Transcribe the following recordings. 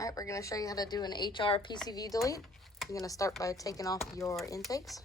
All right, we're going to show you how to do an HR PCV delete. You're going to start by taking off your intakes.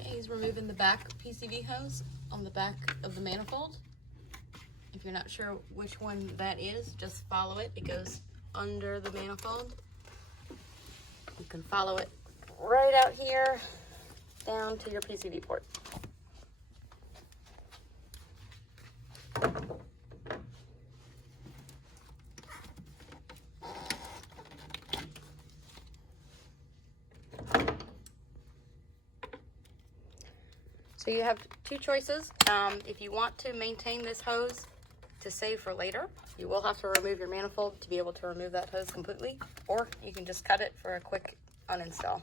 He's removing the back PCV hose on the back of the manifold. If you're not sure which one that is, just follow it. It goes under the manifold. You can follow it right out here down to your PCV port. So you have two choices. If you want to maintain this hose to save for later, you will have to remove your manifold to be able to remove that hose completely, or you can just cut it for a quick uninstall.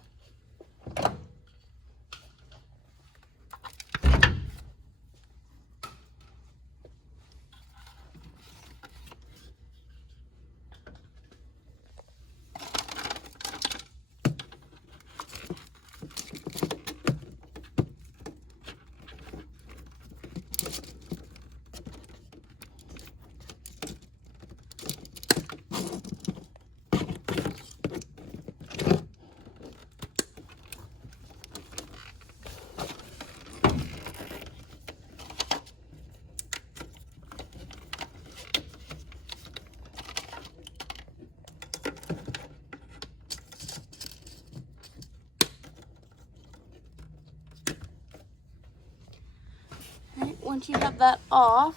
Once you have that off,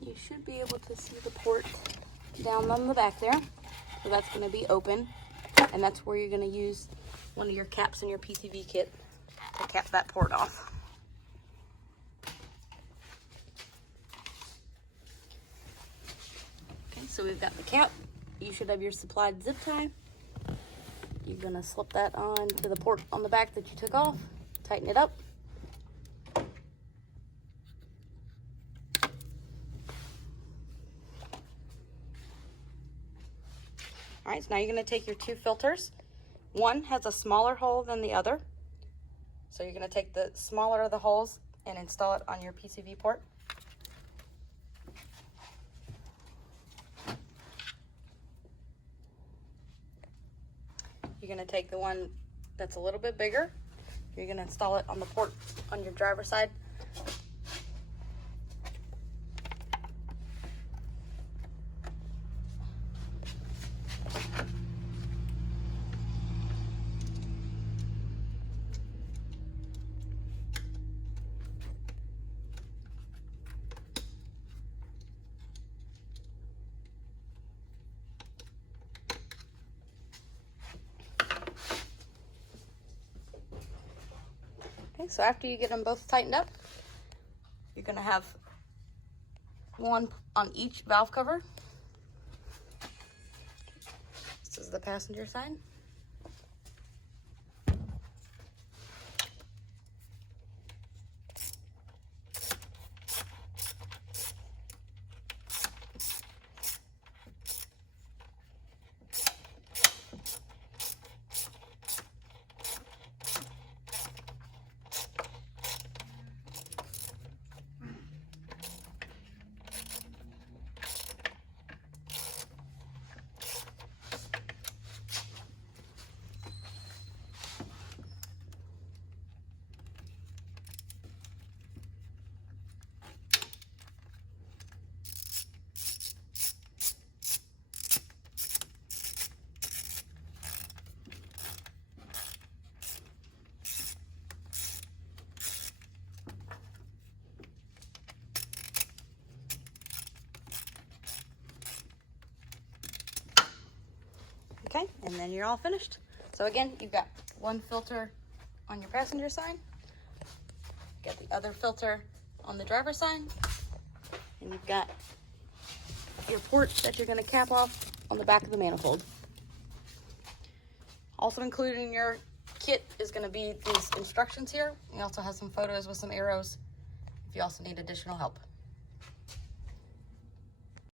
you should be able to see the port down on the back there. So that's going to be open, and that's where you're going to use one of your caps in your PCV kit to cap that port off. Okay, so we've got the cap. You should have your supplied zip tie. You're going to slip that on to the port on the back that you took off, tighten it up. All right, so now you're going to take your two filters. One has a smaller hole than the other. So you're going to take the smaller of the holes and install it on your PCV port. You're going to take the one that's a little bit bigger. You're going to install it on the port on your driver's side. Okay, so after you get them both tightened up, you're gonna have one on each valve cover. This is the passenger side. Okay, and then you're all finished. So again, you've got one filter on your passenger side, got the other filter on the driver's side, and you've got your port that you're going to cap off on the back of the manifold. Also included in your kit is going to be these instructions here. You also have some photos with some arrows if you also need additional help.